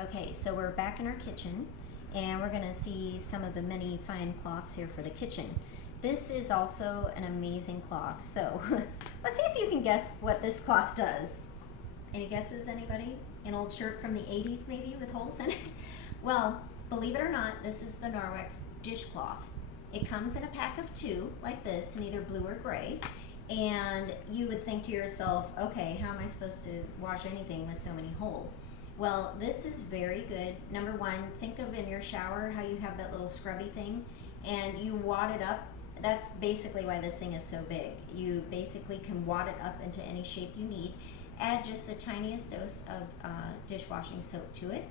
Okay, so we're back in our kitchen and we're gonna see some of the many fine cloths here for the kitchen. This is also an amazing cloth. So let's see if you can guess what this cloth does. Any guesses, anybody? An old shirt from the 80s maybe with holes in it? Well, believe it or not, this is the Norwex dishcloth. It comes in a pack of 2 like this in either blue or gray. And you would think to yourself, okay, how am I supposed to wash anything with so many holes? Well, this is very good. Number one, think of in your shower how you have that little scrubby thing and you wad it up. That's basically why this thing is so big. You basically can wad it up into any shape you need. Add just the tiniest dose of dishwashing soap to it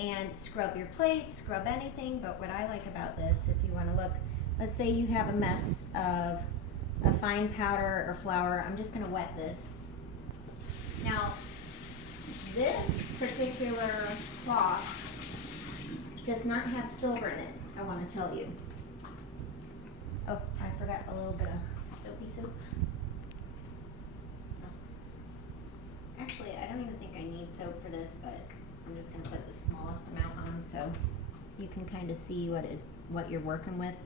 and scrub your plates, scrub anything. But what I like about this, if you want to look, let's say you have a mess of a fine powder or flour. I'm just going to wet this. Now, this particular cloth does not have silver in it, I want to tell you. Oh, I forgot a little bit of soapy soap. Oh. Actually, I don't even think I need soap for this, but I'm just going to put the smallest amount on so you can kind of see what you're working with.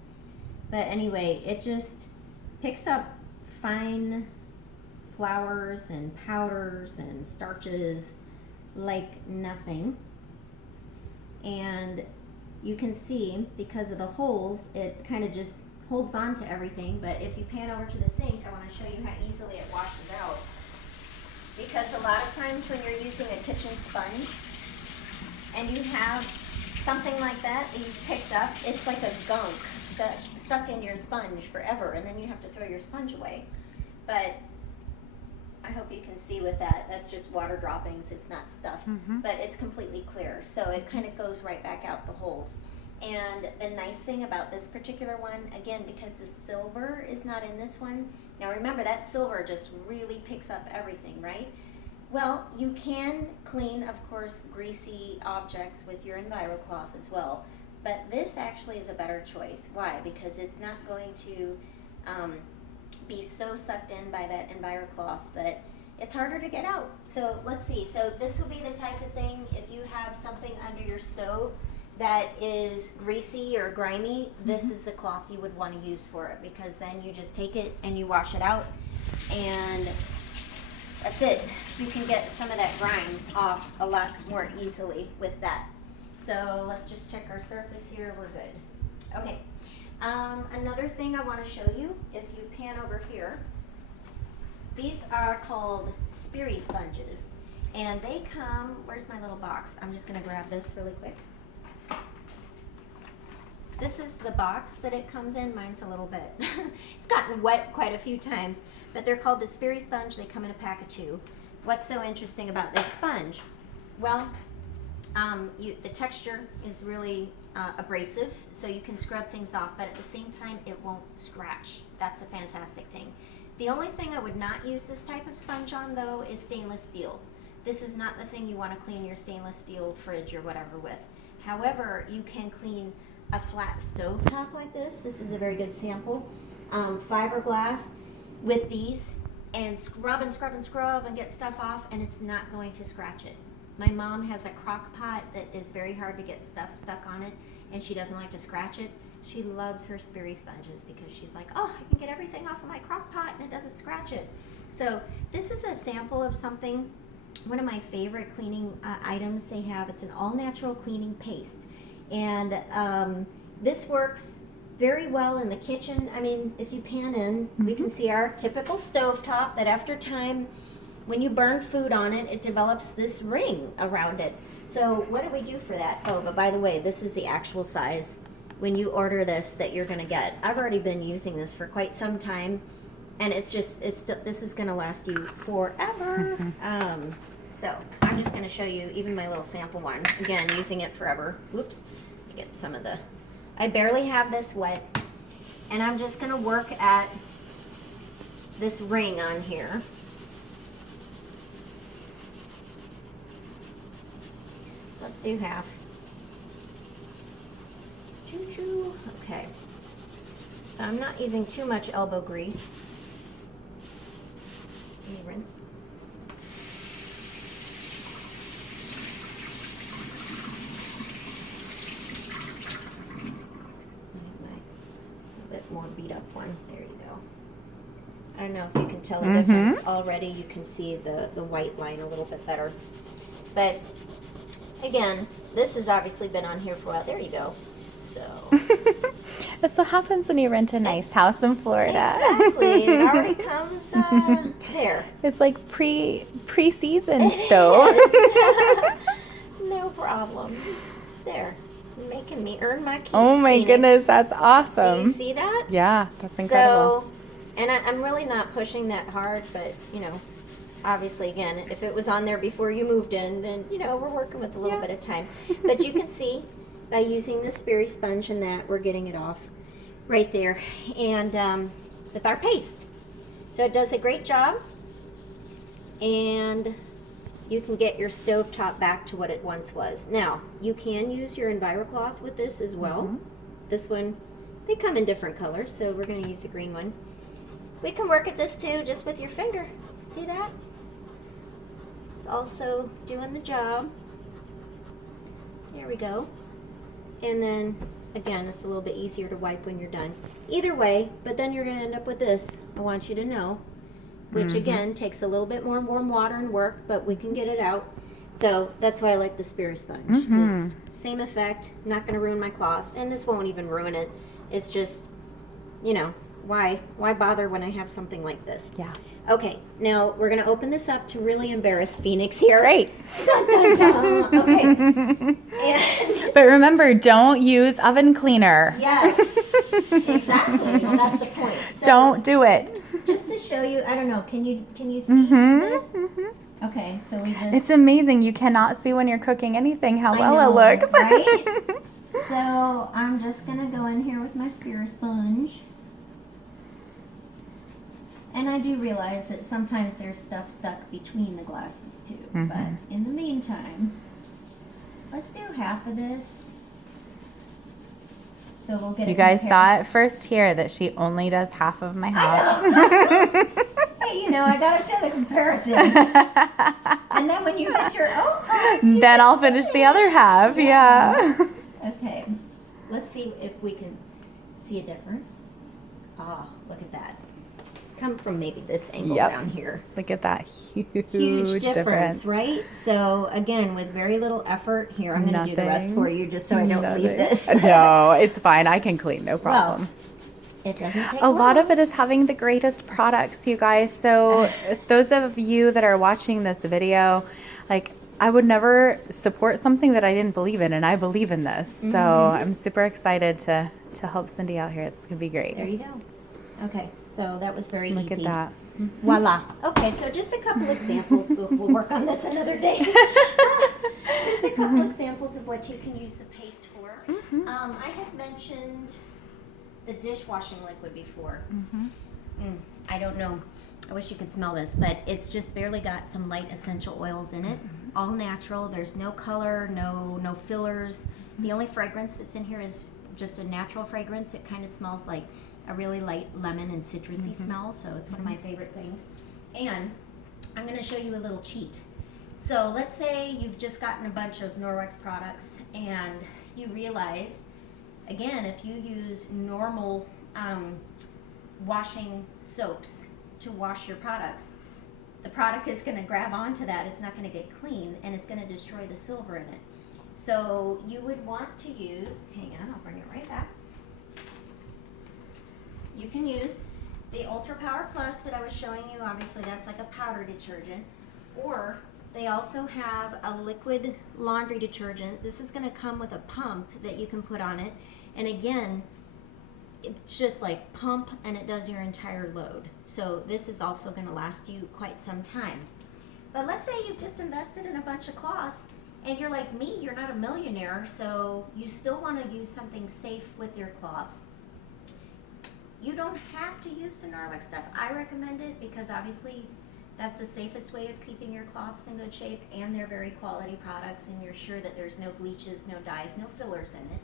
But anyway, it just picks up fine flours and powders and starches like nothing. And you can see, because of the holes, it kind of just holds on to everything. But if you pan over to the sink, I want to show you how easily it washes out. Because a lot of times when you're using a kitchen sponge and you have something like that you've picked up, it's like a gunk stuck in your sponge forever, and then you have to throw your sponge away. But I hope you can see with that, that's just water droppings, it's not stuff, but it's completely clear. So it kind of goes right back out the holes. And the nice thing about this particular one, again, because the silver is not in this one, now remember that silver just really picks up everything, right? Well, you can clean, of course, greasy objects with your EnviroCloth as well. But this actually is a better choice. Why? Because it's not going to be so sucked in by that EnviroCloth that it's harder to get out. So let's see. So this will be the type of thing, if you have something under your stove that is greasy or grimy, this is the cloth you would want to use for it, because then you just take it and you wash it out and that's it. You can get some of that grime off a lot more easily with that. So let's just check our surface here. We're good. Okay. Another thing I want to show you, if you pan over here, these are called Sperry sponges. And they come, where's my little box? I'm just going to grab this really quick. This is the box that it comes in. Mine's a little bit, it's gotten wet quite a few times, but they're called the Sperry sponge. They come in a pack of 2. What's so interesting about this sponge? Well, the texture is really abrasive, so you can scrub things off, but at the same time, it won't scratch. That's a fantastic thing. The only thing I would not use this type of sponge on, though, is stainless steel. This is not the thing you want to clean your stainless steel fridge or whatever with. However, you can clean a flat stove top like this. This is a very good sample. Fiberglass with these, and scrub and scrub and scrub and get stuff off, and it's not going to scratch it. My mom has a crock pot that is very hard to get stuff stuck on it, and she doesn't like to scratch it. She loves her Sperry sponges because she's like, oh, I can get everything off of my crock pot and it doesn't scratch it. So this is a sample of something, one of my favorite cleaning items they have. It's an all-natural cleaning paste. And this works very well in the kitchen. I mean, if you pan in, we can see our typical stovetop that after time, when you burn food on it, it develops this ring around it. So what do we do for that? Oh, but by the way, this is the actual size when you order this that you're going to get. I've already been using this for quite some time, and this is going to last you forever. So I'm just going to show you even my little sample one. Again, using it forever. Whoops. Get some of the, I barely have this wet, and I'm just going to work at this ring on here. Let's do half. Choo-choo. Okay. So I'm not using too much elbow grease. Let me rinse. up one. There you go. I don't know if you can tell the difference already. You can see the white line a little bit better. But again, this has obviously been on here for a while. There you go. So That's what happens when you rent a nice house in Florida. exactly. It already comes there. It's like pre-seasoned stove. No problem. There. You're making me earn my keep. Oh my goodness, that's awesome. Do you see that? Yeah, that's incredible. So, and I'm really not pushing that hard, but you know, obviously, again, if it was on there before you moved in, then you know we're working with a little bit of time. But you can see by using the Sperry sponge and that we're getting it off right there, and with our paste. So it does a great job, and you can get your stovetop back to what it once was. Now, you can use your EnviroCloth with this as well. This one, they come in different colors, so we're going to use a green one. We can work at this too, just with your finger. See that? It's also doing the job. There we go. And then, again, it's a little bit easier to wipe when you're done. Either way, but then you're going to end up with this, I want you to know, which again takes a little bit more warm water and work, but we can get it out. So that's why I like the Sperry sponge. Because same effect, not going to ruin my cloth, and this won't even ruin it. It's just, you know, why bother when I have something like this? Yeah. Okay, now we're going to open this up to really embarrass Phoenix here. Great. Dun, dun, dun. Okay. And But remember, don't use oven cleaner. yes, exactly. Well, that's the point. So, Don't do it. just to show you, I don't know, can you see this? Okay, so we just It's amazing. You cannot see when you're cooking anything how well know, it looks. right? So I'm just gonna go in here with my Sperry sponge. And I do realize that sometimes there's stuff stuck between the glasses too. But in the meantime, let's do half of this. So we'll get You it guys compared. saw it first here that she only does half of my house. Hey, you know, I gotta show the comparison. And then when you get your own price, you Then I'll finish the other half. Yeah. okay. Let's see if we can see a difference. Ah, look at that. Come from maybe this angle Yep. down here. Look at that Huge difference, right? So again, with very little effort, here I'm going to do the rest for you, just so I don't leave this. No, it's fine. I can clean, no problem. Well, it doesn't take A lot long. of it is having the greatest products, you guys. So those of you that are watching this video, like, I would never support something that I didn't believe in, and I believe in this. So I'm super excited to help Cindy out here. It's gonna be great. There you go. Okay, so that was very Look easy. at that. Voila. Okay, so just a couple examples. We'll work on this another day. Just a couple examples of what you can use the paste for. I had mentioned the dishwashing liquid before. I don't know. I wish you could smell this, but it's just barely got some light essential oils in it. All natural. There's no color, no fillers. The only fragrance that's in here is just a natural fragrance. It kind of smells like a really light lemon and citrusy smell, so it's one of my favorite things. And I'm going to show you a little cheat. So let's say you've just gotten a bunch of Norwex products and you realize, again, if you use normal washing soaps to wash your products, the product is going to grab onto that. It's not going to get clean, and it's going to destroy the silver in it. So you would want to use, hang on, I'll bring it right back. You can use the Ultra Power Plus that I was showing you. Obviously, that's like a powder detergent. Or they also have a liquid laundry detergent. This is going to come with a pump that you can put on it. And again, it's just like pump, and it does your entire load. So this is also going to last you quite some time. But let's say you've just invested in a bunch of cloths, and you're like me, you're not a millionaire, so you still want to use something safe with your cloths. You don't have to use the Norwex stuff. I recommend it because obviously that's the safest way of keeping your cloths in good shape, and they're very quality products, and you're sure that there's no bleaches, no dyes, no fillers in it.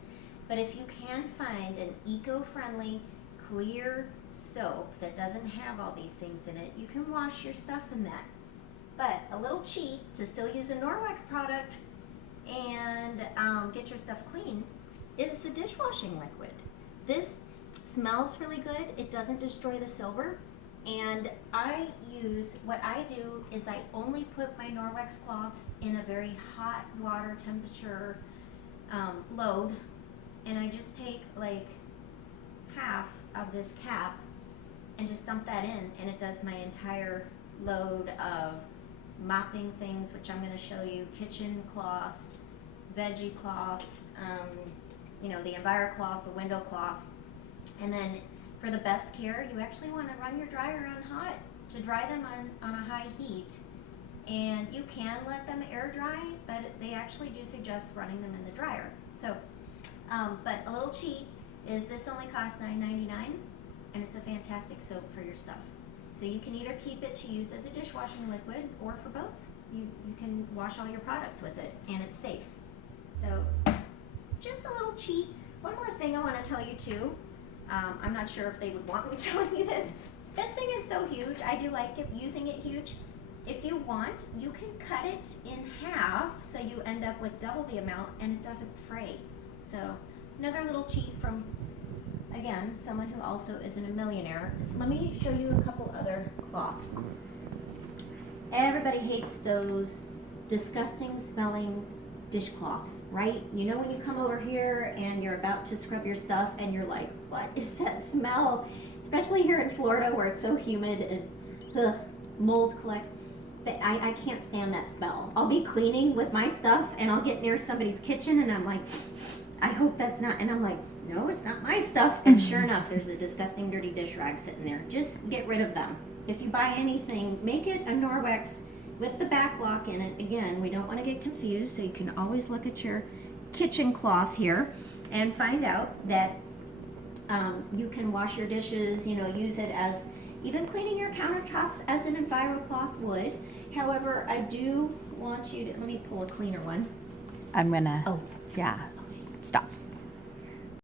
But if you can find an eco-friendly, clear soap that doesn't have all these things in it, you can wash your stuff in that. But a little cheat to still use a Norwex product and get your stuff clean is the dishwashing liquid. This Smells really good. It doesn't destroy the silver. And what I do is I only put my Norwex cloths in a very hot water temperature load, and I just take like half of this cap and just dump that in, and it does my entire load of mopping things, which I'm going to show you, kitchen cloths, veggie cloths, the Enviro cloth, the window cloth. And then for the best care, you actually want to run your dryer on hot to dry them on a high heat. And you can let them air dry, but they actually do suggest running them in the dryer. So, but a little cheat is this only costs $9.99, and it's a fantastic soap for your stuff. So you can either keep it to use as a dishwashing liquid, or for both. You can wash all your products with it, and it's safe. So just a little cheat. One more thing I want to tell you too. I'm not sure if they would want me telling you this. This thing is so huge. I do like using it huge. If you want, you can cut it in half so you end up with double the amount and it doesn't fray. So another little cheat from, again, someone who also isn't a millionaire. Let me show you a couple other cloths. Everybody hates those disgusting smelling dishcloths, right? You know when you come over here and you're about to scrub your stuff and you're like, what is that smell? Especially here in Florida where it's so humid and mold collects. I can't stand that smell. I'll be cleaning with my stuff and I'll get near somebody's kitchen and I'm like, I hope that's not, and I'm like, no, it's not my stuff. And sure enough, there's a disgusting dirty dish rag sitting there. Just get rid of them. If you buy anything, make it a Norwex with the back lock in it. Again, we don't want to get confused, so you can always look at your kitchen cloth here and find out that you can wash your dishes, use it as even cleaning your countertops as an Enviro cloth would. However, I do want you to, let me pull a cleaner one. I'm gonna, yeah, stop.